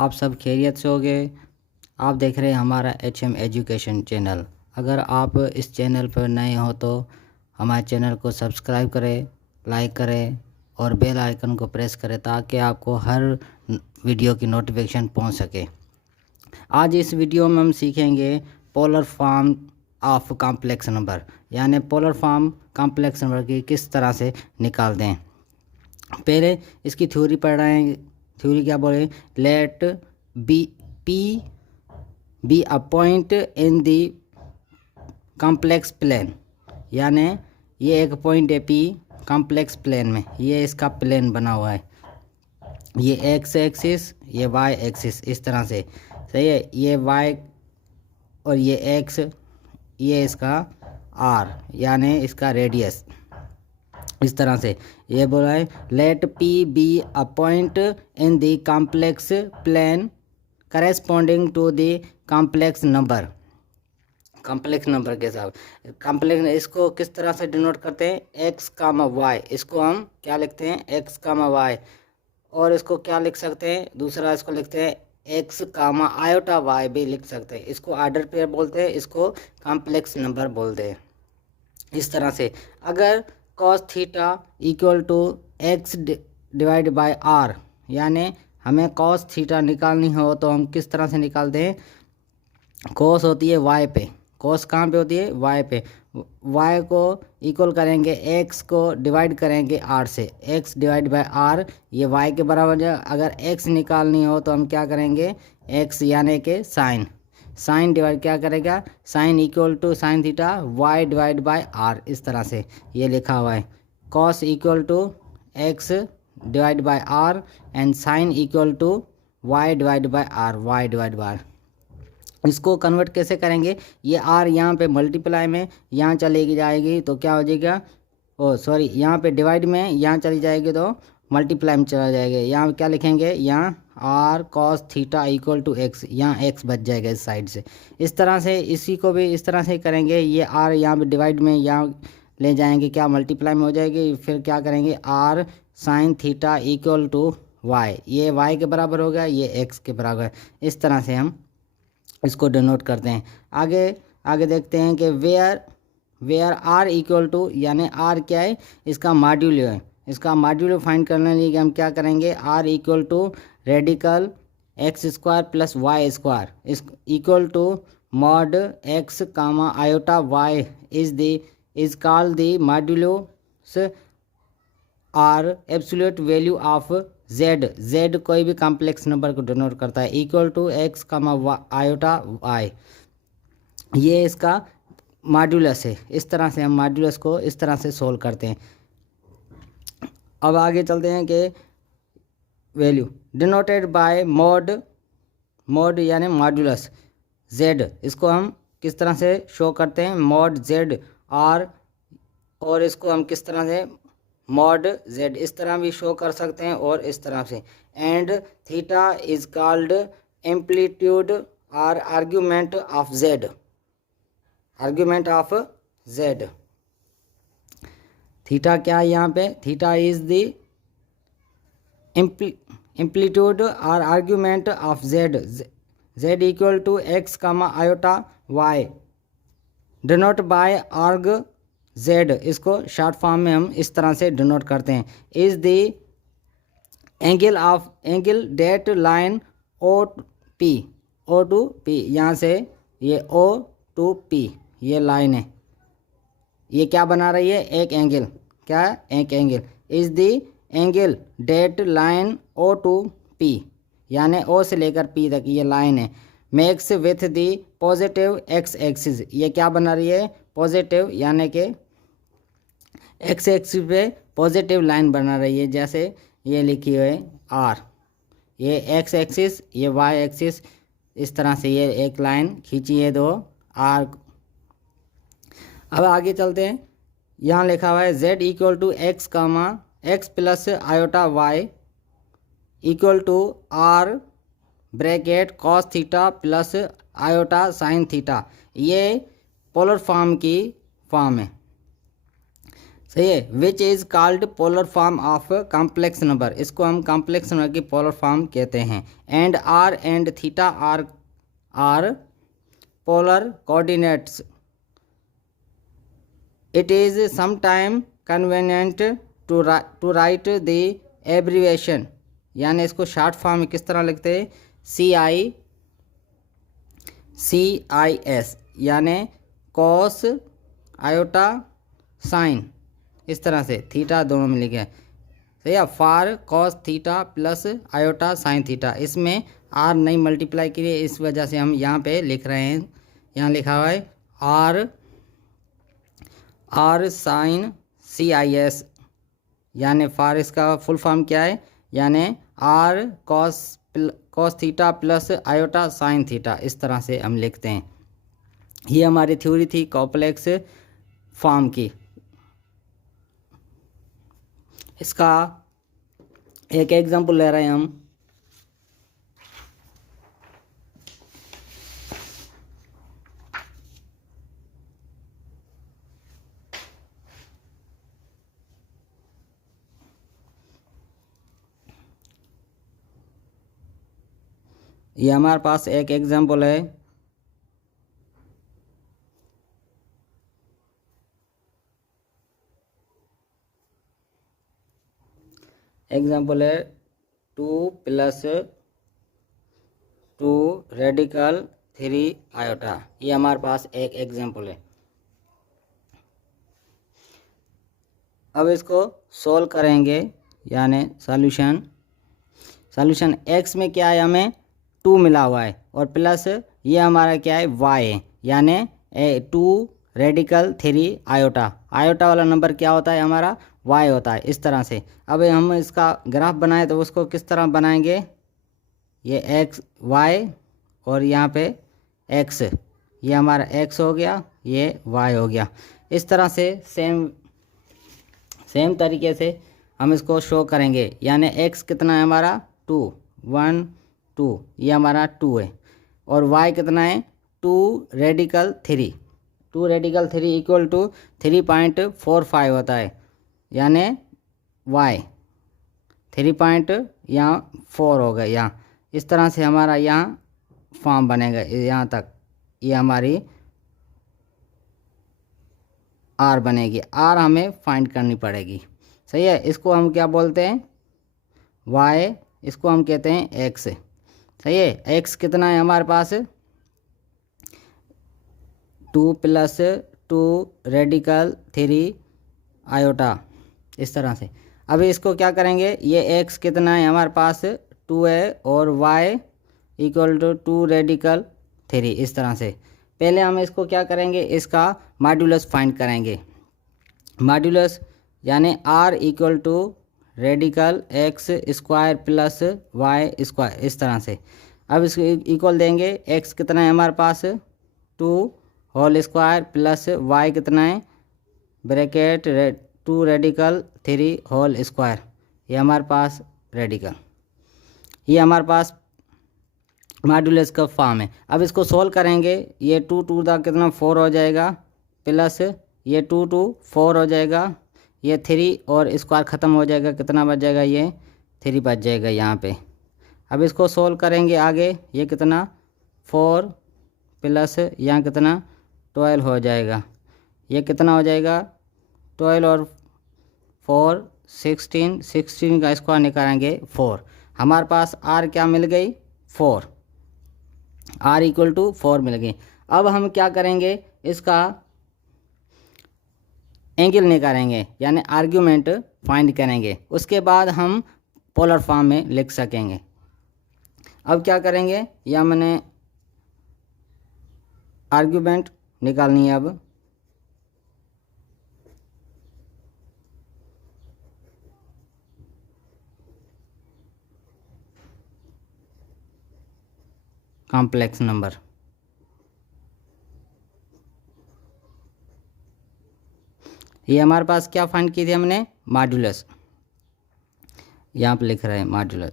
आप सब खैरियत से होंगे। आप देख रहे हैं हमारा HM एजुकेशन चैनल। अगर आप इस चैनल पर नए हो तो हमारे चैनल को सब्सक्राइब करें, लाइक करें और बेल आइकन को प्रेस करें ताकि आपको हर वीडियो की नोटिफिकेशन पहुंच सके। आज इस वीडियो में हम सीखेंगे polar form of complex number, यानी पोलर फॉर्म कॉम्प्लेक्स नंबर की किस तरह से निकाल दें। पहले इसकी थ्योरी पढ़ रहे हैं। थ्योरी क्या बोले? Let p be a point in the complex plane, यानी ये एक पॉइंट है पी कॉम्प्लेक्स प्लेन में, ये इसका प्लेन बना हुआ है। ये एक्स एक्सिस, ये वाई एक्सिस, इस तरह से, सही है। ये वाई और ये एक्स, ये इसका आर यानी इसका रेडियस, इस तरह से ये बोला है। Let p be a point in the complex plane corresponding to the complex number. Complex number के साथ कॉम्प्लेक्स, इसको किस तरह से डिनोट करते हैं? एक्स कामा वाई, इसको हम क्या लिखते हैं? X comma y. और इसको क्या लिख सकते हैं? दूसरा इसको लिखते हैं एक्स कामा आयोटा वाई भी लिख सकते हैं। इसको ऑर्डर पेयर बोलते हैं, इसको कॉम्प्लेक्स नंबर बोलते हैं। इस तरह से अगर cos theta equal to x divide by r, यानी हमें cos थीटा निकालनी हो तो हम किस तरह से निकालते हैं? cos होती है y पे, cos कहाँ पे होती है? y पे। y को इक्वल करेंगे x को डिवाइड करेंगे r से, x डिवाइड बाय r, ये y के बराबर हो जाएगा। अगर x निकालनी हो तो हम क्या करेंगे? x यानी कि साइन डिवाइड क्या करेगा? Sine equal to sine theta y divide by r, इस तरह से ये लिखा हुआ है। cos equal to x divide by r and sine equal to y divide by r, y divide by. इसको कन्वर्ट कैसे करेंगे? ये r यहाँ पे मल्टीप्लाई में यहाँ चलेगी जाएगी तो क्या हो जाएगा? ओ सॉरी, यहाँ पे डिवाइड में यहाँ चली जाएगी तो मल्टीप्लाई में चला जाएगा। यहाँ क्या लिखेंगे? यहाँ r cos theta equal to x, यहाँ एक्स बच जाएगा इस साइड से। इस तरह से इसी को भी इस तरह से करेंगे। ये आर यहाँ पे डिवाइड में यहाँ ले जाएंगे, क्या मल्टीप्लाई में हो जाएगी। फिर क्या करेंगे? R sine theta equal to y, ये वाई के बराबर हो गया, ये एक्स के बराबर। इस तरह से हम इसको डिनोट करते हैं। आगे देखते हैं कि वेयर आर इक्वल टू, यानी आर क्या है? इसका मॉड्यूलो है। इसका मॉड्यूलो फाइंड करने के लिए हम क्या करेंगे? R equal to radical x square plus Y square is equal to mod X comma iota Y is called the modulus or absolute value of Z कोई भी कॉम्प्लेक्स नंबर को डिनोट करता है, equal to x comma iota Y, ये इसका modulus है। इस तरह से हम मॉड्यूलस को इस तरह से सोल्व करते हैं। अब आगे चलते हैं कि वैल्यू डिनोटेड बाय मॉड यानी मॉड्यूलस जेड, इसको हम किस तरह से शो करते हैं? मॉड जेड आर, और इसको हम किस तरह से? मॉड जेड, इस तरह भी शो कर सकते हैं और इस तरह से। And theta is called amplitude or argument of Z, argument of Z. Theta क्या है यहाँ पे? Theta is the amplitude or argument of Z equal to x comma iota Y denote by arg Z. इसको short form में हम इस तरह से डिनोट करते हैं। Is the angle that line O to P, यहाँ से ये ओ टू पी ये लाइन है, ये क्या बना रही है? एक एंगल। क्या? एक angle. Is the angle that line O to P, यानी ओ से लेकर पी तक ये लाइन है। Makes with the positive x axis, ये क्या बना रही है? पॉजिटिव, यानी कि एक्स एक्सिस पे पॉजिटिव लाइन बना रही है, जैसे ये लिखी हुई है आर, ये एक्स एक्सिस, ये वाई एक्सिस, इस तरह से ये एक लाइन खींची है दो आर। अब आगे चलते हैं। यहाँ लिखा हुआ है z equal to x comma x plus iota y equal to r bracket cos theta plus iota sine theta, ये पोलर फॉर्म की फॉर्म है। सही है। Which is called polar form of complex number, इसको हम कॉम्प्लेक्स नंबर की polar form कहते हैं। And r and theta r polar coordinates. It is sometime convenient to write the abbreviation, यानी इसको शॉर्ट फॉर्म में किस तरह लिखते हैं, CIS, यानी कॉस आयोटा साइन, इस तरह से थीटा दोनों में लिखे हैं। सही है। For cos theta plus iota sine theta, इसमें आर नहीं मल्टीप्लाई करिए, इस वजह से हम यहाँ पे लिख रहे हैं। यहाँ लिखा हुआ है आर साइन CIS, यानी फार इसका फुल फॉर्म क्या है, यानी r cos theta plus iota sine theta, इस तरह से हम लिखते हैं। ये हमारी थ्योरी थी कॉम्प्लेक्स फॉर्म की। इसका एक एग्जांपल ले रहे हैं हम। ये हमारे पास एक एग्जांपल है। एग्जांपल है 2 + 2 रेडिकल 3 आयोटा। ये हमारे पास एक एग्जांपल है। अब इसको सोल्व करेंगे, यानी सॉल्यूशन एक्स में क्या है, हमें 2 मिला हुआ है, और प्लस ये हमारा क्या है, y है, यानी 2 रेडिकल 3 आयोटा। आयोटा वाला नंबर क्या होता है, हमारा y होता है, इस तरह से। अब हम इसका ग्राफ बनाए तो उसको किस तरह बनाएंगे, ये x y और यहाँ पे x, ये हमारा x हो गया, ये y हो गया। इस तरह से सेम तरीके से हम इसको शो करेंगे, यानी x कितना है हमारा 2 1 2, ये हमारा 2 है, और y कितना है 2 रेडिकल 3 इक्वल टू 3.45 होता है, यानी y 3.4 हो गया यहाँ। इस तरह से हमारा यहाँ फॉर्म बनेगा यहाँ तक, ये हमारी आर बनेगी। आर हमें फाइंड करनी पड़ेगी। सही है। इसको हम क्या बोलते हैं, y, इसको हम कहते हैं x। सही है। x कितना है हमारे पास 2 + 2 रेडिकल 3 आयोटा, इस तरह से। अभी इसको क्या करेंगे, ये x कितना है हमारे पास 2 है, और y इक्वल टू 2 रेडिकल 3, इस तरह से। पहले हम इसको क्या करेंगे, इसका मॉड्यूलस फाइंड करेंगे। मॉड्यूलस यानी r equal to radical x square plus y square, इस तरह से। अब इसको इक्वल देंगे, x कितना है हमारे पास 2 होल स्क्वायर प्लस y कितना है ब्रैकेट 2 रेडिकल 3 होल स्क्वायर, ये हमारे पास रेडिकल, ये हमारे पास मॉड्यूलस का फॉर्म है। अब इसको सोल्व करेंगे, ये 2 2 का कितना 4 हो जाएगा, प्लस ये 2 2 4 हो जाएगा, ये 3 और स्क्वायर ख़त्म हो जाएगा, कितना बच जाएगा, ये 3 बच जाएगा यहाँ पे। अब इसको सोल्व करेंगे आगे, ये कितना 4 प्लस यहाँ कितना 12 हो जाएगा, ये कितना हो जाएगा 12 और 4 16 का स्क्वायर निकालेंगे 4। हमारे पास आर क्या मिल गई 4, आर इक्वल टू 4 मिल गई। अब हम क्या करेंगे, इसका एंगल निकालेंगे, यानी आर्ग्यूमेंट फाइंड करेंगे, उसके बाद हम पोलर फॉर्म में लिख सकेंगे। अब क्या करेंगे, या मैंने आर्ग्यूमेंट निकालनी है। अब कॉम्प्लेक्स नंबर, ये हमारे पास क्या फाइंड की थी हमने, मॉड्यूलस, यहाँ पे लिख रहे हैं मॉड्यूलस।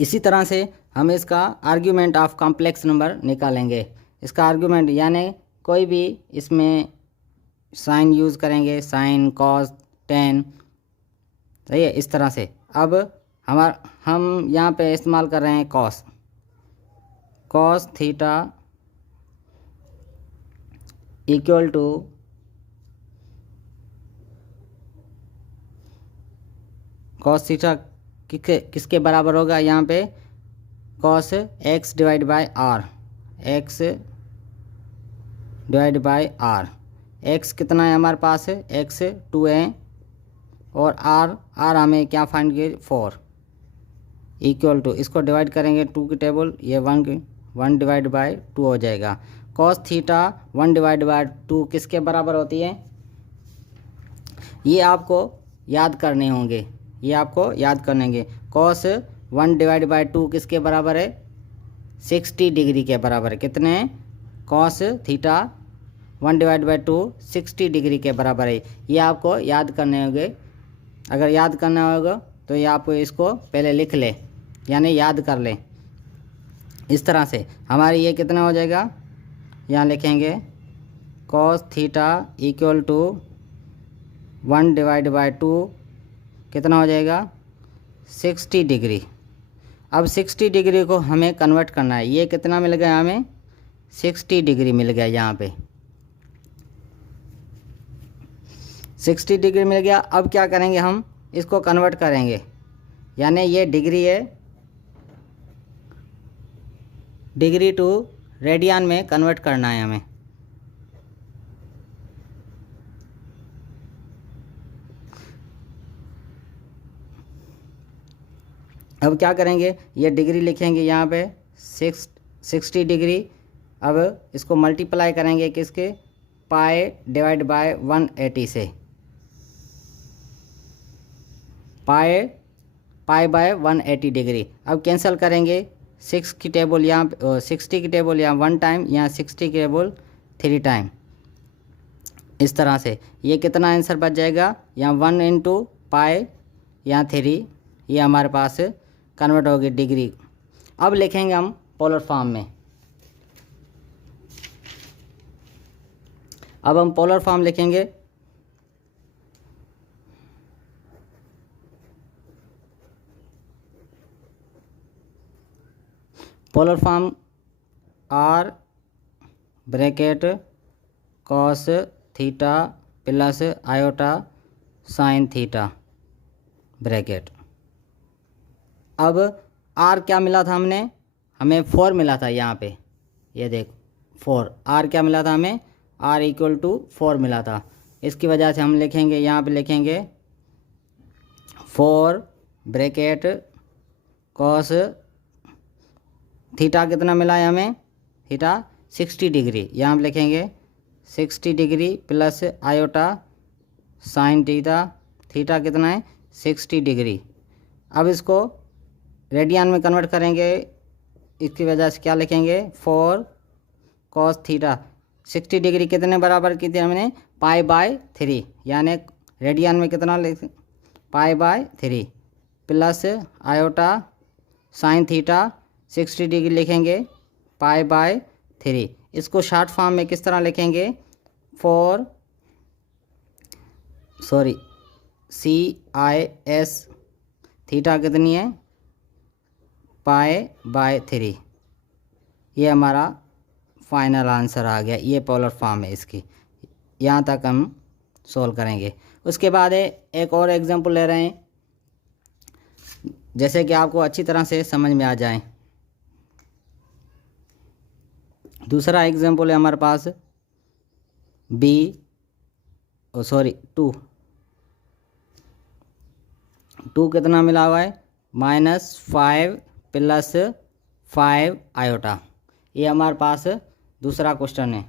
इसी तरह से हम इसका आर्ग्यूमेंट ऑफ कॉम्प्लेक्स नंबर निकालेंगे। इसका आर्ग्यूमेंट यानी कोई भी इसमें साइन यूज़ करेंगे, साइन, कॉस, टेन, सही है, इस तरह से। अब हम यहाँ पे इस्तेमाल कर रहे हैं cos. Cos theta equal to cos theta किसके बराबर होगा यहाँ पे? Cos x divide by r. X divide by r. X कितना है हमारे पास? एक्स 2 है और आर हमें क्या फाइंड किए? 4 इक्वल टू, इसको डिवाइड करेंगे 2 की टेबल, ये 1 डिवाइड बाय 2 हो जाएगा। कॉस थीटा 1 डिवाइड बाय 2 किसके बराबर होती है? ये आपको याद करने होंगे, ये आपको याद करनेंगे। कॉस 1 डिवाइड बाय 2 किसके बराबर है? 60 डिग्री के बराबर है। कितने? Cos theta 1 divide by 2 60 degree के बराबर है। ये आपको याद करने होंगे। अगर याद करना होगा तो ये आप इसको पहले लिख ले, यानी याद कर ले। इस तरह से हमारे ये कितना हो जाएगा? यहाँ लिखेंगे cos theta equal to 1 divide by 2 कितना हो जाएगा? 60 डिग्री। अब 60 डिग्री को हमें कन्वर्ट करना है। ये कितना मिल गया हमें? 60 डिग्री मिल गया। यहाँ पे 60 डिग्री मिल गया। अब क्या करेंगे? हम इसको कन्वर्ट करेंगे, यानी ये डिग्री है, डिग्री टू रेडियन में कन्वर्ट करना है हमें। अब क्या करेंगे? ये डिग्री लिखेंगे यहाँ पे 60 डिग्री। अब इसको मल्टीप्लाई करेंगे किसके? पाई डिवाइड बाय 180 से। Pi by 180 degree. अब कैंसिल करेंगे 6 की टेबल यहाँ 60 की टेबल यहाँ 1 टाइम, यहाँ 60 की टेबल 3 टाइम। इस तरह से ये कितना आंसर बच जाएगा? यहाँ 1 इंटू पाई, यहाँ 3, ये हमारे पास कन्वर्ट होगी डिग्री। अब लिखेंगे हम पोलर फॉर्म में। अब हम पोलर फॉर्म लिखेंगे। Polar form r bracket cos theta plus iota sine theta bracket. अब आर क्या मिला था हमें 4 मिला था यहाँ पे, ये देख 4। आर क्या मिला था हमें? आर इक्वल टू 4 मिला था। इसकी वजह से हम लिखेंगे, यहाँ पे लिखेंगे 4 ब्रैकेट कॉस थीटा कितना मिला है हमें? Theta 60 degree. यहाँ पे लिखेंगे 60 degree plus iota sine theta. Theta कितना है? 60 डिग्री। अब इसको रेडियन में कन्वर्ट करेंगे। इसकी वजह से क्या लिखेंगे? 4 कॉस थीटा 60 डिग्री कितने बराबर की थी हमने? पाई बाय 3, यानी रेडियन में कितना लिख? Pi by 3 plus iota sine theta 60 degree लिखेंगे पाई बाय 3। इसको शॉर्ट फॉर्म में किस तरह लिखेंगे? CIS थीटा कितनी है? Pi by 3। ये हमारा फाइनल आंसर आ गया। ये पोलर फॉर्म है इसकी। यहाँ तक हम सोल्व करेंगे। उसके बाद एक और एग्जांपल ले रहे हैं, जैसे कि आपको अच्छी तरह से समझ में आ जाए। दूसरा एग्जांपल है हमारे पास 2 कितना मिला हुआ है? -5 प्लस 5 आयोटा। ये हमारे पास दूसरा क्वेश्चन है।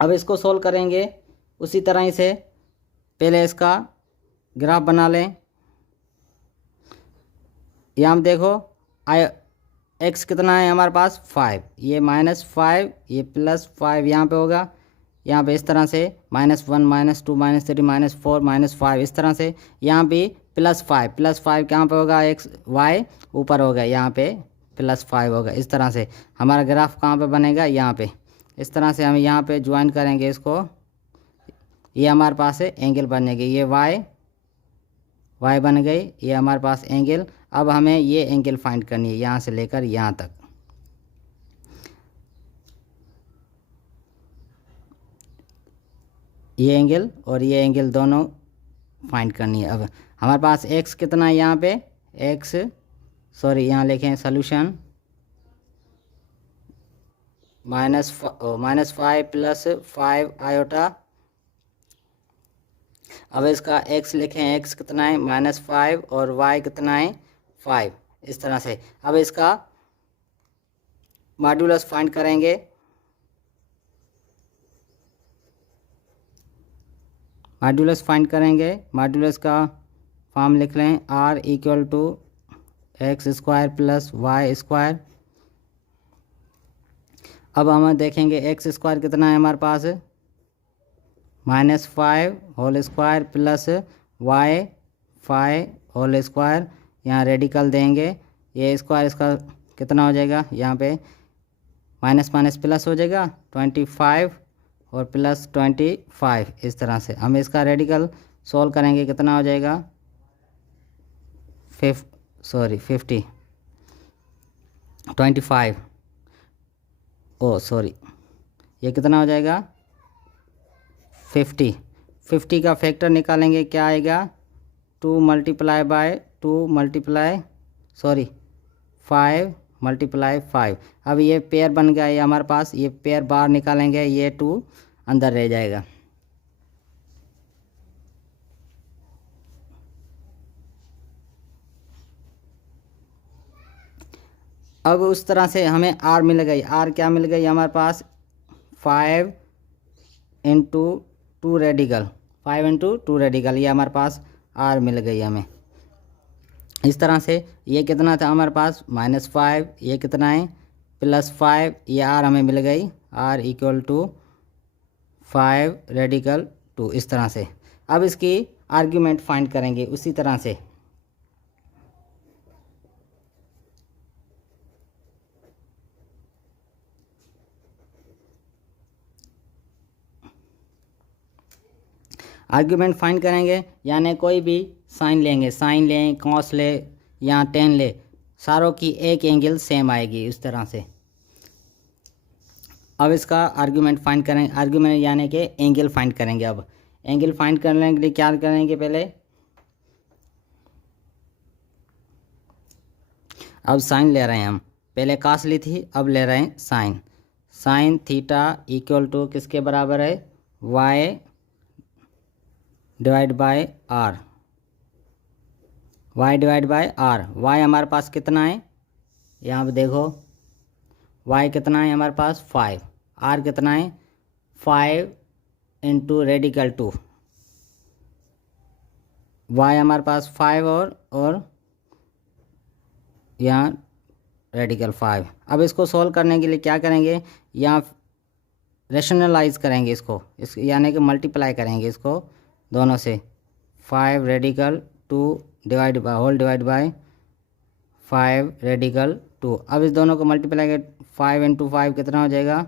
अब इसको सोल्व करेंगे उसी तरह ही से। पहले इसका ग्राफ बना लें। यहाँ हम देखो x कितना है हमारे पास? 5। ये -5, ये +5 यहाँ पे होगा। यहाँ पे इस तरह से -1 -2 -3 -4 -5 इस तरह से। यहाँ भी +5 कहाँ पे होगा, एक्स वाई ऊपर होगा, यहाँ पे +5 होगा। इस तरह से हमारा ग्राफ कहाँ पे बनेगा, यहाँ पे। इस तरह से हम यहाँ पे ज्वाइन करेंगे इसको, ये हमारे पास है एंगल बनेगी, ये वाई बन गई, ये हमारे पास एंगल। अब हमें ये एंगल फाइंड करनी है यहाँ से लेकर यहाँ तक। ये एंगल और ये एंगल दोनों फाइंड करनी है। अब हमारे पास एक्स कितना है यहाँ पे, एक्स यहाँ लिखें सोल्यूशन -5 + 5 आयोटा। अब इसका x लिखें, x कितना है -5 और y कितना है 5 इस तरह से। अब इसका मॉड्यूलस फाइंड करेंगे। मॉड्यूलस का फॉर्म लिख लें, r = x² + y²। अब हम देखेंगे x² कितना है हमारे पास, -5 whole square plus y 5 whole square. यहाँ रेडिकल देंगे, ये स्क्वायर इसका कितना हो जाएगा, यहाँ पे माइनस माइनस प्लस हो जाएगा 25 और +25 इस तरह से। हम इसका रेडिकल सॉल्व करेंगे, कितना हो जाएगा 25 ये कितना हो जाएगा 50 का फैक्टर निकालेंगे, क्या आएगा 5 × 5। अब ये पेयर बन गया, ये हमारे पास, ये पेयर बाहर निकालेंगे, ये 2 अंदर रह जाएगा। अब उस तरह से हमें आर मिल गई। आर क्या मिल गई हमारे पास, 5 × 2 रेडिकल, 5 × 2 रेडिकल, ये हमारे पास आर मिल गई हमें। इस तरह से ये कितना था हमारे पास -5, ये कितना है +5, ये आर हमें मिल गई, आर = 5 रेडिकल 2 इस तरह से। अब इसकी आर्ग्यूमेंट फाइंड करेंगे उसी तरह से। आर्ग्यूमेंट फाइंड करेंगे, यानी कोई भी साइन लेंगे, साइन लें, कॉस ले या टेन ले, सारों की एक एंगल सेम आएगी इस तरह से। अब इसका आर्ग्यूमेंट फाइंड करेंगे, आर्ग्यूमेंट यानी कि एंगल फाइंड करेंगे। अब एंगल फाइंड करने के लिए क्या करेंगे, पहले अब साइन ले रहे हैं हम, पहले कास ली थी, अब ले रहे हैं साइन। साइन थीटा = किसके बराबर है, y / r, y / r। y हमारे पास कितना है, यहाँ पे देखो y कितना है हमारे पास 5, r कितना है 5 × रेडिकल 2, y हमारे पास 5 और यहाँ रेडिकल 5। अब इसको सॉल्व करने के लिए क्या करेंगे, यहाँ रेशनलाइज करेंगे इसको, यानी कि मल्टीप्लाई करेंगे इसको दोनों से। 5 radical 2 whole divide by 5 radical 2। अब इस दोनों को मल्टीप्लाई कर 5 × 5 कितना हो जाएगा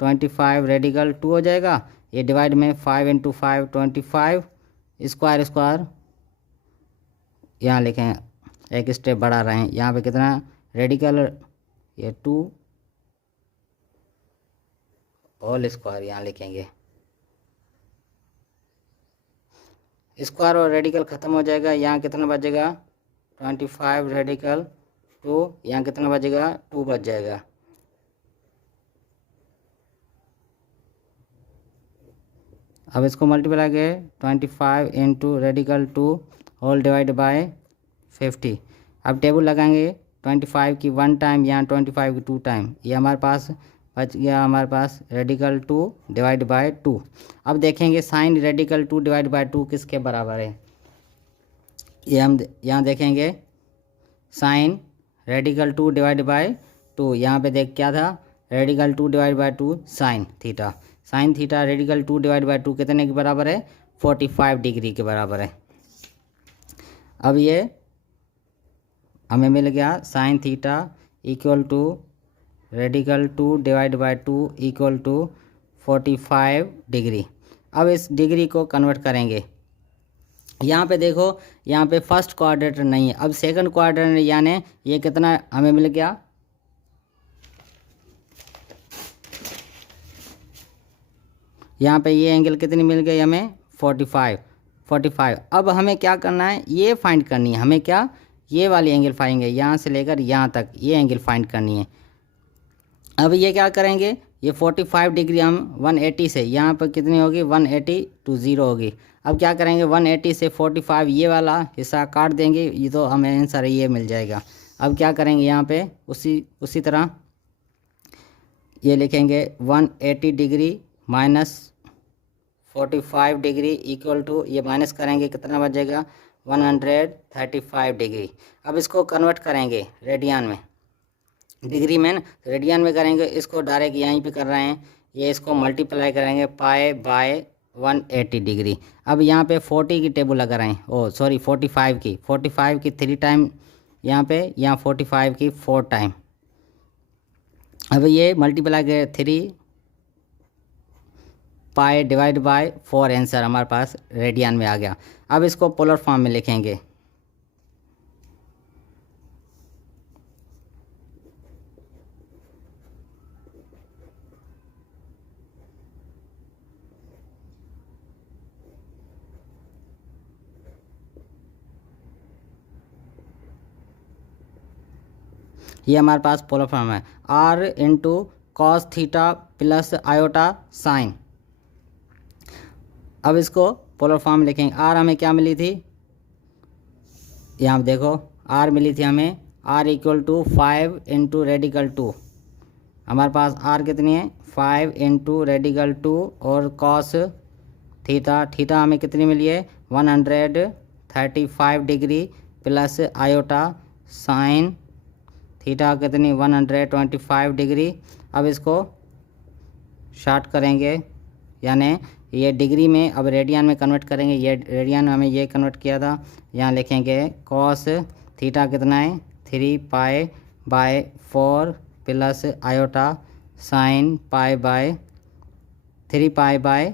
25 रेडिकल 2 हो जाएगा। ये डिवाइड में 5 × 5 25 स्क्वायर यहाँ लिखें, एक स्टेप बढ़ा रहे हैं, यहाँ पे कितना रेडिकल, ये 2 होल स्क्वायर यहाँ लिखेंगे, स्क्वायर और रेडिकल ख़त्म हो जाएगा। यहाँ कितना बचेगा 25 रेडिकल 2, यहाँ कितना बचेगा 2 बच जाएगा। अब इसको मल्टीप्लाई करें 25 × रेडिकल 2 होल डिवाइड बाय 50। अब टेबल लगाएंगे 25 की 1 टाइम, यहाँ 25 की 2 टाइम, ये हमारे पास बच गया हमारे पास रेडिकल 2 डिवाइड बाय 2। अब देखेंगे साइन रेडिकल 2 डिवाइड बाय 2 किसके बराबर है, ये हम यहाँ देखेंगे साइन रेडिकल 2 डिवाइड बाय 2। यहाँ पे देख क्या था radical 2 divide by 2 sine theta. Sine theta radical 2 divide by 2 कितने के बराबर है? 45 डिग्री के बराबर है। अब ये हमें मिल गया sine theta equal to radical 2 divide by 2 equal to 45 degree. अब इस डिग्री को कन्वर्ट करेंगे। यहाँ पे देखो, यहाँ पे फर्स्ट क्वाड्रेंट नहीं है, अब सेकंड क्वाड्रेंट, यानी ये कितना हमें मिल गया? यहाँ पे ये एंगल कितनी मिल गई हमें? 45। अब हमें क्या करना है? ये फाइंड करनी है हमें। क्या? ये वाली एंगल फाइंड है, यहाँ से लेकर यहाँ तक ये एंगल फाइंड करनी है। अब ये क्या करेंगे? ये 45 डिग्री हम 180 से, यहाँ पर कितनी होगी? 180 टू 0 होगी। अब क्या करेंगे? 180 से 45 ये वाला हिस्सा काट देंगे, ये तो हमें आंसर ये मिल जाएगा। अब क्या करेंगे? यहाँ पे उसी तरह ये लिखेंगे 180 degree minus 45 degree equal to, ये माइनस करेंगे कितना बचेगा? 135 डिग्री। अब इसको कन्वर्ट करेंगे रेडियन में, डिग्री में ना, रेडियन में करेंगे। इसको डायरेक्ट यहीं पे कर रहे हैं, ये इसको मल्टीप्लाई करेंगे पाई बाय 180 डिग्री। अब यहाँ पे 40 की टेबल लगा रहे हैं, ओ सॉरी 45 की 3 टाइम यहाँ पे, यहाँ 45 की 4 टाइम। अब ये मल्टीप्लाई कर 3 पाई डिवाइड बाय 4, आंसर हमारे पास रेडियन में आ गया। अब इसको पोलर फॉर्म में लिखेंगे। ये हमारे पास पोलर फॉर्म है, r into cos theta plus iota sign. अब इसको पोलर फॉर्म लिखेंगे। r हमें क्या मिली थी? यहाँ देखो r मिली थी हमें, r equal to 5 into radical 2। हमारे पास r कितनी है? 5 इंटू रेडिकल 2 और कॉस थीटा हमें कितनी मिली है? 135 degree plus iota sine theta कितनी? 125 डिग्री। अब इसको शार्ट करेंगे, यानी ये डिग्री में अब रेडियन में कन्वर्ट करेंगे। ये रेडियन हमें ये कन्वर्ट किया था, यहाँ लिखेंगे कॉस थीटा कितना है? 3 pi by 4 plus iota sine pi by 3 pi by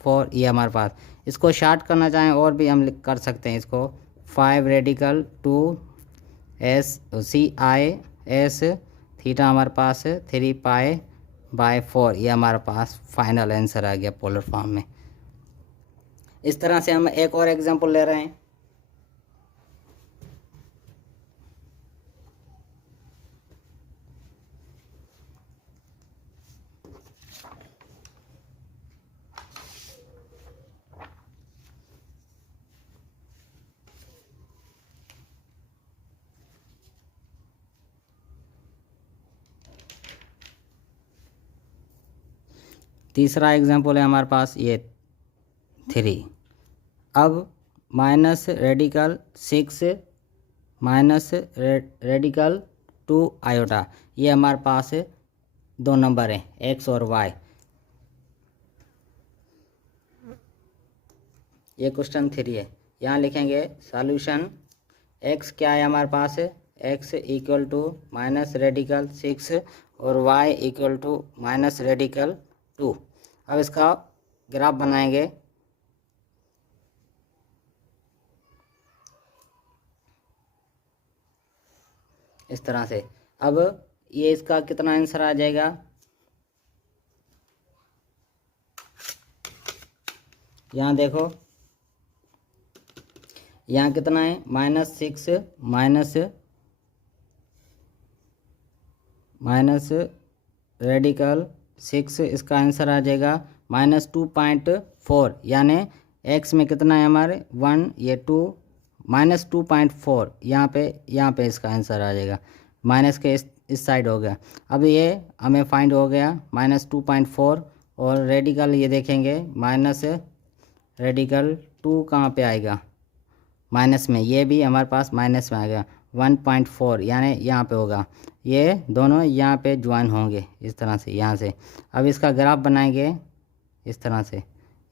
4। ये हमारे पास, इसको शार्ट करना चाहें और भी हम कर सकते हैं इसको। 5 radical 2 S C I S theta हमारे पास 3 पाई बाय 4। ये हमारे पास फाइनल आंसर आ गया पोलर फॉर्म में। इस तरह से हम एक और एग्जांपल ले रहे हैं। तीसरा एग्जांपल है हमारे पास ये 3। अब minus radical 6 minus radical 2 iota, ये हमारे पास 2 नंबर हैं, x और y। ये क्वेश्चन 3 है। यहाँ लिखेंगे सॉल्यूशन। x क्या है हमारे पास? x equal to minus radical 6 और y equal to minus radical 2। अब इसका ग्राफ बनाएंगे। इस तरह से। अब ये इसका कितना आंसर आ जाएगा? यहाँ देखो, यहाँ कितना है? -6 माइनस रेडिकल 6, इसका आंसर आ जाएगा -2.4। यानी x में कितना है हमारे? 1, ये 2, -2.4। यहाँ पे इसका आंसर आ जाएगा। माइनस के इस साइड हो गया। अब ये हमें फाइंड हो गया -2.4, और रेडिकल ये देखेंगे माइनस रेडिकल 2 कहाँ पे आएगा? माइनस में। ये भी हमारे पास माइनस में आ गया। 1.4 यानी यहाँ पे होगा, ये दोनों यहाँ पे ज्वाइन होंगे इस तरह से यहाँ से। अब इसका ग्राफ बनाएंगे इस तरह से,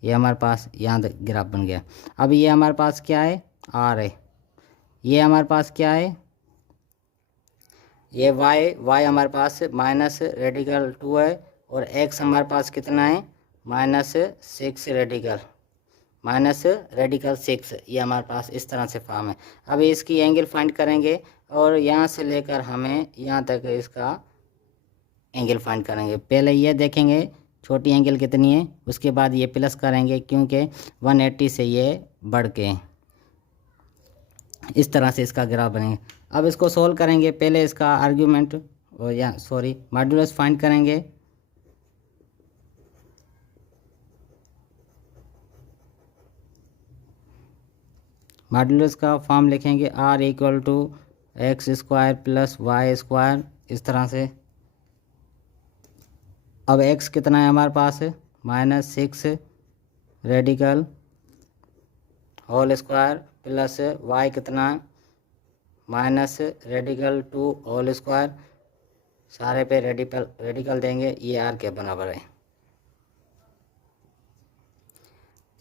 ये हमारे पास यहाँ ग्राफ बन गया। अब ये हमारे पास क्या है, आर है, ये हमारे पास क्या है, ये वाई हमारे पास माइनस रेडिकल 2 है, और एक्स हमारे पास कितना है, -6 रेडिकल 6, ये हमारे पास इस तरह से फॉर्म है। अब इसकी एंगल फाइंड करेंगे और यहाँ से लेकर हमें यहाँ तक इसका एंगल फाइंड करेंगे। पहले ये देखेंगे छोटी एंगल कितनी है, उसके बाद ये प्लस करेंगे क्योंकि 180 से ये बढ़ के इस तरह से इसका ग्राफ बनेंगे। अब इसको सोल्व करेंगे, पहले इसका आर्ग्यूमेंट और या सॉरी मॉड्यूलस फाइंड करेंगे। मॉड्यूलस का फॉर्म लिखेंगे R = x² + y², इस तरह से। अब x कितना है हमारे पास, -6 radical whole square plus y कितना है, -रेडिकल 2 होल स्क्वायर, सारे पे रेडिकल देंगे, ये r के बराबर है।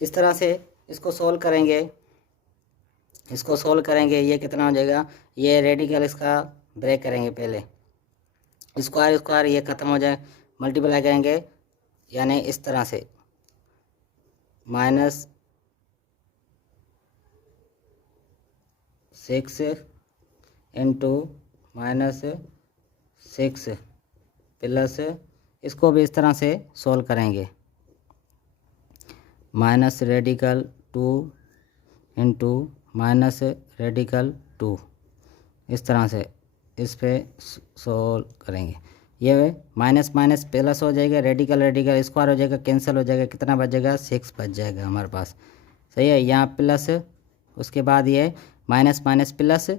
इस तरह से इसको सोल्व करेंगे, ये कितना हो जाएगा, ये रेडिकल इसका ब्रेक करेंगे पहले, स्क्वायर ये ख़त्म हो जाए, मल्टीप्लाई करेंगे यानी इस तरह से -6 × -6 प्लस, इसको भी इस तरह से सोल्व करेंगे, -रेडिकल 2 × -रेडिकल 2, इस तरह से इस पे सोल्व करेंगे। ये माइनस माइनस प्लस हो जाएगा, रेडिकल स्क्वायर हो जाएगा, कैंसिल हो जाएगा, कितना बचेगा, 6 बच जाएगा हमारे पास। सही है, यहाँ प्लस, उसके बाद ये माइनस माइनस प्लस,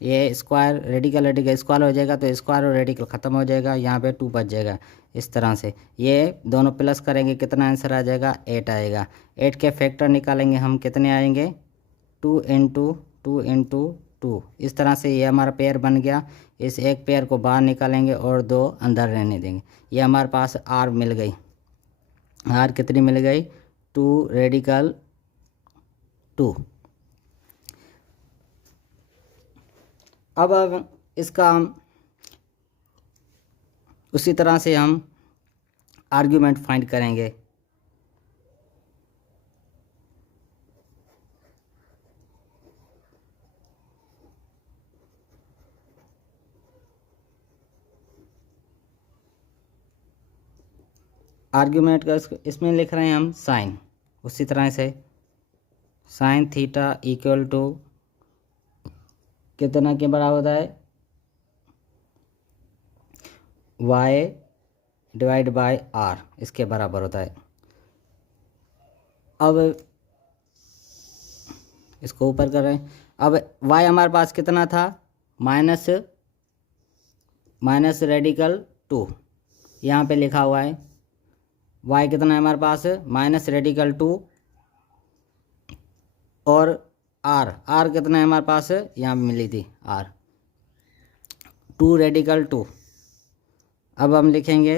ये स्क्वायर रेडिकल स्क्वायर हो जाएगा, तो स्क्वायर और रेडिकल ख़त्म हो जाएगा, यहाँ पे 2 बच जाएगा। इस तरह से ये दोनों प्लस करेंगे, कितना आंसर आ जाएगा, 8 आएगा। 8 के फैक्टर निकालेंगे हम, कितने आएंगे, 2 × 2 इस तरह से ये हमारा पेयर बन गया। इस एक पेयर को बाहर निकालेंगे और 2 अंदर रहने देंगे। ये हमारे पास आर मिल गई, आर कितनी मिल गई, 2 रेडिकल 2। अब इसका उसी तरह से हम आर्ग्यूमेंट फाइंड करेंगे। आर्ग्यूमेंट का इसमें लिख रहे हैं हम साइन, उसी तरह से साइन थीटा = कितना के बराबर होता है, y/r, इसके बराबर होता है। अब इसको ऊपर कर रहे हैं। अब y हमारे पास कितना था, माइनस रेडिकल 2, यहाँ पे लिखा हुआ है। y कितना है हमारे पास, -रेडिकल 2, और r कितना है हमारे पास, यहाँ पे मिली थी r, 2 रेडिकल 2। अब हम लिखेंगे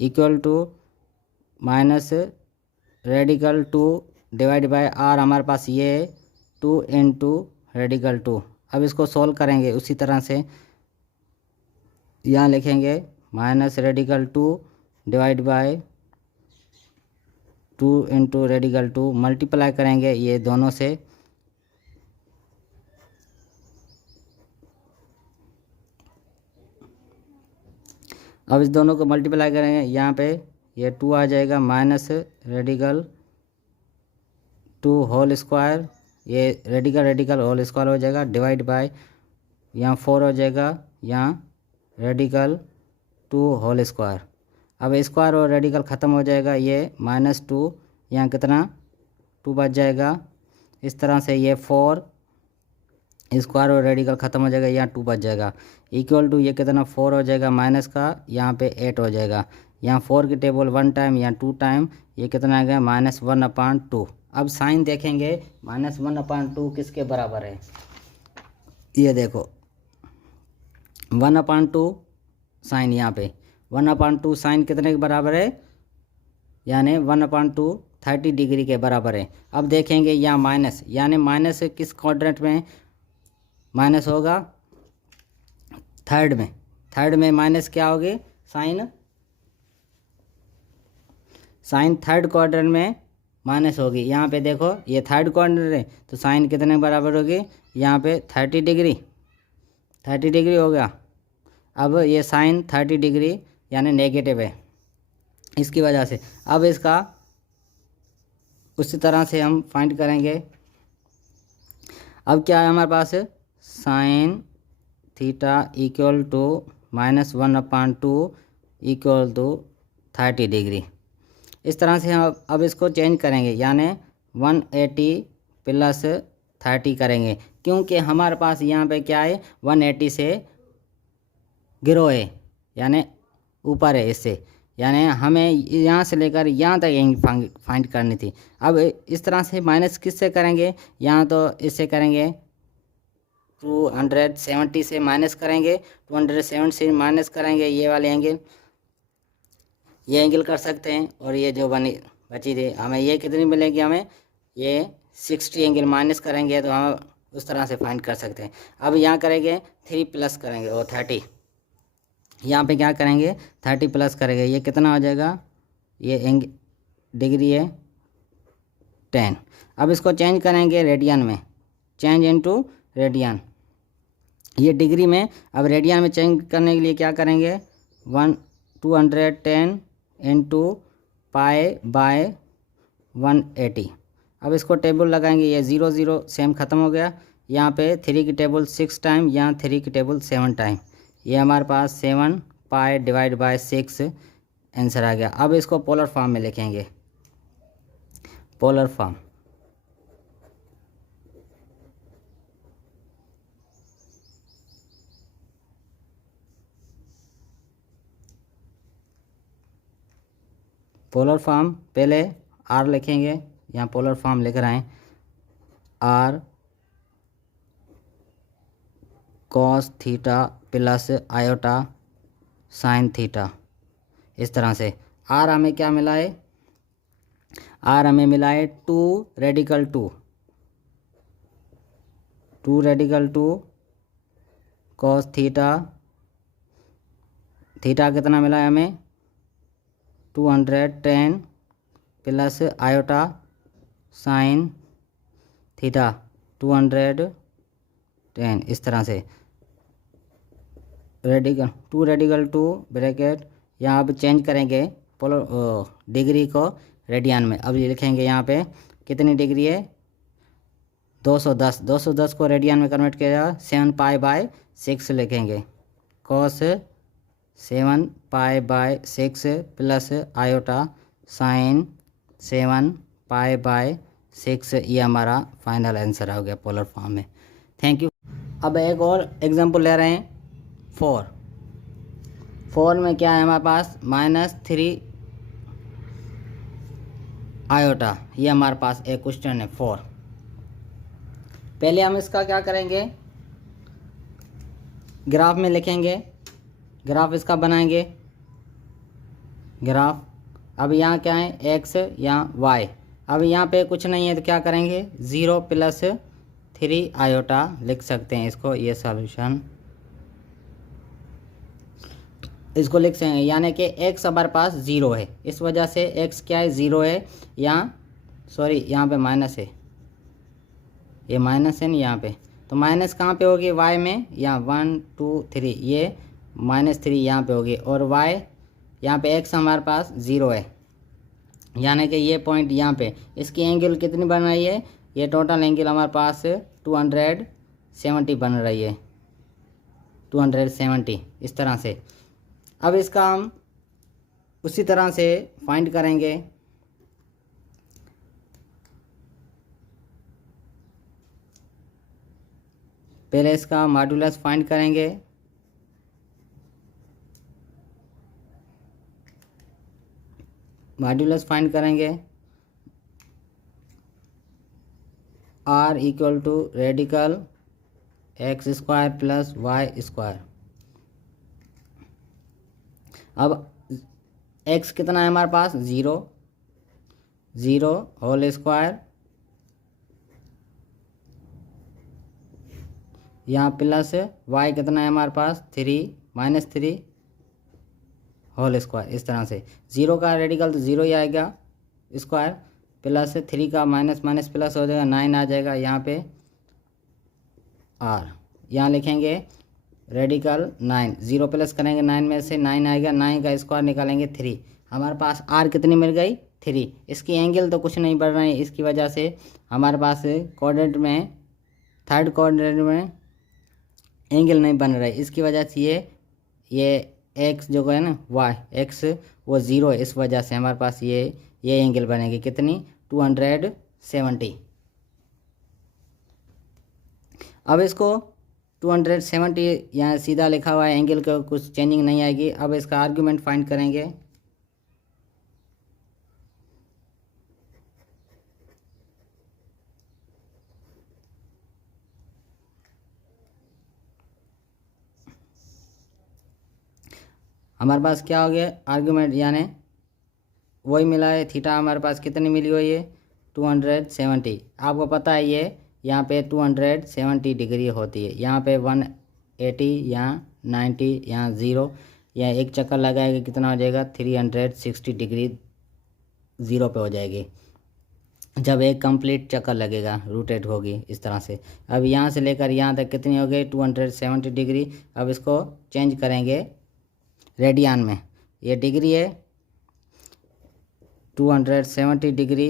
= -रेडिकल 2 / r, हमारे पास ये 2 × रेडिकल 2। अब इसको सोल्व करेंगे उसी तरह से, यहाँ लिखेंगे -रेडिकल 2 / 2 × रेडिकल 2, मल्टीप्लाई करेंगे ये दोनों से, अब इस दोनों को मल्टीप्लाई करेंगे, यहाँ पे ये 2 आ जाएगा, -रेडिकल 2 होल स्क्वायर, ये रेडिकल होल स्क्वायर हो जाएगा, / यहाँ 4 हो जाएगा, यहाँ रेडिकल 2 होल स्क्वायर। अब स्क्वायर और रेडिकल ख़त्म हो जाएगा, ये -2, यहाँ कितना 2 बच जाएगा। इस तरह से ये 4 स्क्वायर और रेडिकल ख़त्म हो जाएगा, यहाँ 2 बच जाएगा, = ये कितना 4 हो जाएगा, माइनस का यहाँ पे 8 हो जाएगा, यहाँ 4 की टेबल 1 टाइम, यहाँ 2 टाइम, ये कितना आ गया, -1/2। अब साइन देखेंगे, -1/2 किसके बराबर है, ये देखो 1/2 साइन, यहाँ पे 1/2 साइन कितने के बराबर है, यानी 1/2 30 डिग्री के बराबर है। अब देखेंगे यहाँ माइनस, यानी माइनस किस क्वाड्रेंट में माइनस होगा, थर्ड में। थर्ड में माइनस क्या होगी, साइन थर्ड क्वाड्रेंट में माइनस होगी। यहाँ पे देखो ये थर्ड क्वाड्रेंट है तो साइन कितने के बराबर होगी, यहाँ पे 30 डिग्री, 30 डिग्री हो गया। अब ये साइन 30 डिग्री यानी नेगेटिव है, इसकी वजह से। अब इसका उसी तरह से हम फाइंड करेंगे। अब क्या है हमारे पास, sine theta equal to -1/2 equal to 30 degree. इस तरह से हम अब इसको चेंज करेंगे, यानी 180 प्लस 30 करेंगे, क्योंकि हमारे पास यहाँ पे क्या है 180 से गिरो है, यानी ऊपर है इससे, यानी हमें यहाँ से लेकर यहाँ तक एंगल फाइंड करनी थी। अब इस तरह से माइनस किससे करेंगे, यहाँ तो इससे करेंगे 270 से माइनस करेंगे, 270 से माइनस करेंगे ये वाले एंगल, ये एंगल कर सकते हैं। और ये जो बची थी हमें ये कितनी मिलेगी, हमें ये 60 एंगल माइनस करेंगे तो हम उस तरह से फाइंड कर सकते हैं। अब यहाँ करेंगे 3 प्लस करेंगे और 30, यहाँ पे क्या करेंगे 30 प्लस करेंगे, ये कितना हो जाएगा, ये एंगल डिग्री है 10। अब इसको चेंज करेंगे रेडियन में, चेंज इनटू रेडियन, ये डिग्री में। अब रेडियन में चेंज करने के लिए क्या करेंगे, 210 इंटू π/180। अब इसको टेबल लगाएंगे, ये 0 0 सेम ख़त्म हो गया। यहाँ पे 3 की टेबल 6 टाइम, यहाँ 3 की टेबल 7 टाइम, ये हमारे पास 7 π/6 आंसर आ गया। अब इसको पोलर फॉर्म में लिखेंगे, पोलर फॉर्म। पोलर फॉर्म पहले आर लिखेंगे, यहाँ पोलर फॉर्म लिख रहे हैं, R cos theta plus iota sine theta. इस तरह से आर हमें क्या मिला है, आर हमें मिला है 2 रेडिकल 2 कॉस थीटा, थीटा कितना मिला है हमें 210 प्लस आयोटा साइन थीटा 210। इस तरह से टू रेडिकल 2 ब्रैकेट, यहाँ अब चेंज करेंगे पोलर डिग्री को रेडियन में। अब ये लिखेंगे यहाँ पे कितनी डिग्री है 210, 210 को रेडियन में कन्वर्ट किया जाएगा 7 π/6 लिखेंगे, कॉस 7 π/6 प्लस आयोटा साइन 7 π/6। ये हमारा फाइनल आंसर हो गया पोलर फॉर्म में। Thank you. अब एक और एग्जांपल ले रहे हैं 4 में क्या है हमारे पास -3 आयोटा, ये हमारे पास एक क्वेश्चन है 4। पहले हम इसका क्या करेंगे, ग्राफ में लिखेंगे, ग्राफ इसका बनाएंगे ग्राफ। अब यहाँ क्या है x, यहाँ y। अब यहाँ पे कुछ नहीं है तो क्या करेंगे 0 + 3 आयोटा लिख सकते हैं इसको, ये सॉल्यूशन इसको लिख सकते हैं, यानी कि x हमारे पास 0 है, इस वजह से x क्या है 0 है। यहाँ सॉरी यहाँ पे माइनस है, ये माइनस है ना यहाँ पे, तो माइनस कहाँ पे होगी y में, यहाँ 1 2 3, ये -3 यहाँ पे होगी। और y यहाँ पे x हमारे पास 0 है, यानी कि ये पॉइंट यहाँ पे, इसकी एंगल कितनी बन रही है, ये टोटल एंगल हमारे पास 270 बन रही है, 270 इस तरह से। अब इसका हम उसी तरह से फाइंड करेंगे। पहले इसका मॉड्यूलस फाइंड करेंगे, मॉड्यूलस फाइंड करेंगे r = radical x square plus Y square. अब एक्स कितना है हमारे पास, 0, 0 होल स्क्वायर, यहाँ प्लस वाई कितना है हमारे पास, 3 माइनस 3 होल स्क्वायर। इस तरह से 0 का रेडिकल तो 0 ही आएगा स्क्वायर, प्लस 3 का माइनस माइनस प्लस हो जाएगा, 9 आ जाएगा यहाँ पे आर। यहाँ लिखेंगे रेडिकल 9, 0 प्लस करेंगे 9 में से 9 आएगा, 9 का स्क्वायर निकालेंगे 3। हमारे पास आर कितनी मिल गई, 3। इसकी एंगल तो कुछ नहीं बढ़ रहा है, इसकी वजह से हमारे पास कोऑर्डिनेट में, थर्ड कोऑर्डिनेट में एंगल नहीं बन रहा है। इसकी वजह से ये एक्स जो है ना वाई एक्स वो 0 है, इस वजह से हमारे पास ये एंगल बनेगी कितनी, 270। अब इसको 270 यहाँ सीधा लिखा हुआ है, एंगल का कुछ चेंजिंग नहीं आएगी। अब इसका आर्गुमेंट फाइंड करेंगे। हमारे पास क्या हो गया आर्गुमेंट, यानी वही मिला है, थीटा हमारे पास कितनी मिली हुई है, 270। आपको पता है ये यहाँ पे 270 डिग्री होती है, यहाँ पे 180, यहाँ 90, यहाँ 0, यहाँ एक चक्कर लगाएगा कितना हो जाएगा, 360 डिग्री 0 पे हो जाएगी जब एक कंप्लीट चक्कर लगेगा, रोटेट होगी इस तरह से। अब यहाँ से लेकर यहाँ तक कितनी हो गई, 270 डिग्री। अब इसको चेंज करेंगे रेडियन में, ये डिग्री है, 270 degree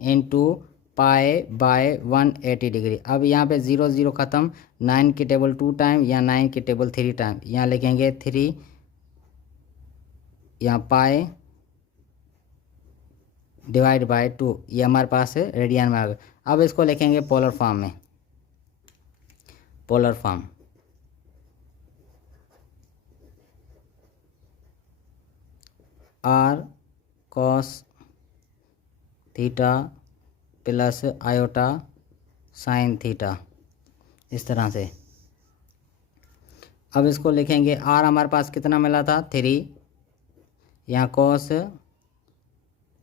into pi by 180 degree. अब यहाँ पे 0 0 ख़त्म, 9 की टेबल 2 टाइम या 9 की टेबल 3 टाइम, यहाँ लिखेंगे 3, यहाँ पाई डिवाइड बाय 2, ये हमारे पास रेडियन में आ गया। अब इसको लिखेंगे पोलर फॉर्म में, polar form, R cos theta plus iota sine theta, इस तरह से। अब इसको लिखेंगे, आर हमारे पास कितना मिला था, 3, यहाँ कॉस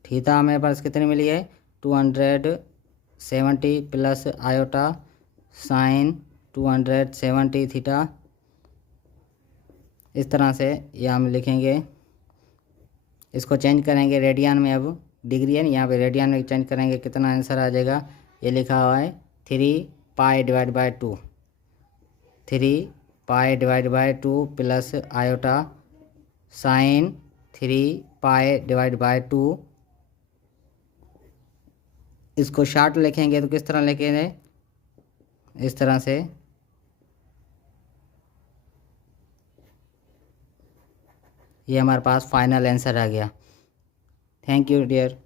थीटा हमारे पास कितनी मिली है, 270 प्लस आयोटा साइन 270 थीटा, इस तरह से ये हम लिखेंगे। इसको चेंज करेंगे रेडियन में, अब डिग्री है यहाँ पे रेडियन में चेंज करेंगे, कितना आंसर आ जाएगा, ये लिखा हुआ है 3 pi divide by 2, 3 pi divide by 2 plus iota sign 3 pi divide by 2। इसको शार्ट लिखेंगे तो किस तरह लिखेंगे, इस तरह से। ये हमारे पास फाइनल आंसर आ गया। Thank you dear.